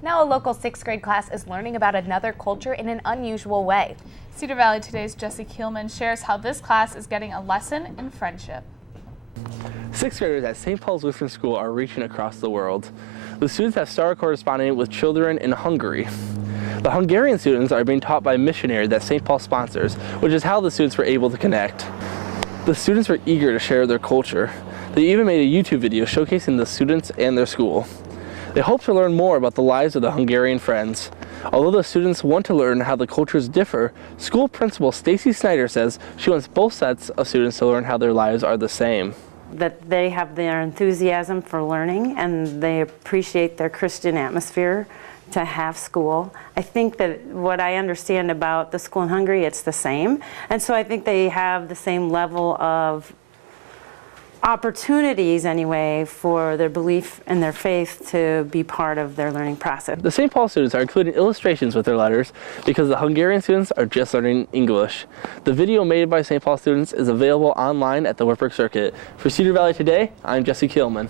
Now a local 6th grade class is learning about another culture in an unusual way. Cedar Valley Today's Jesse Kielman shares how this class is getting a lesson in friendship. 6th graders at St. Paul's Lutheran School are reaching across the world. The students have started corresponding with children in Hungary. The Hungarian students are being taught by a missionary that St. Paul sponsors, which is how the students were able to connect. The students were eager to share their culture. They even made a YouTube video showcasing the students and their school. They hope to learn more about the lives of the Hungarian friends. Although the students want to learn how the cultures differ, school principal Stacy Snyder says she wants both sets of students to learn how their lives are the same. That they have their enthusiasm for learning and they appreciate their Christian atmosphere to have school. I think that what I understand about the school in Hungary, it's the same. And so I think they have the same level of opportunities anyway for their belief and their faith to be part of their learning process. The St. Paul students are including illustrations with their letters because the Hungarian students are just learning English. The video made by St. Paul students is available online at the Wartburg Circuit. For Cedar Valley Today, I'm Jesse Kielman.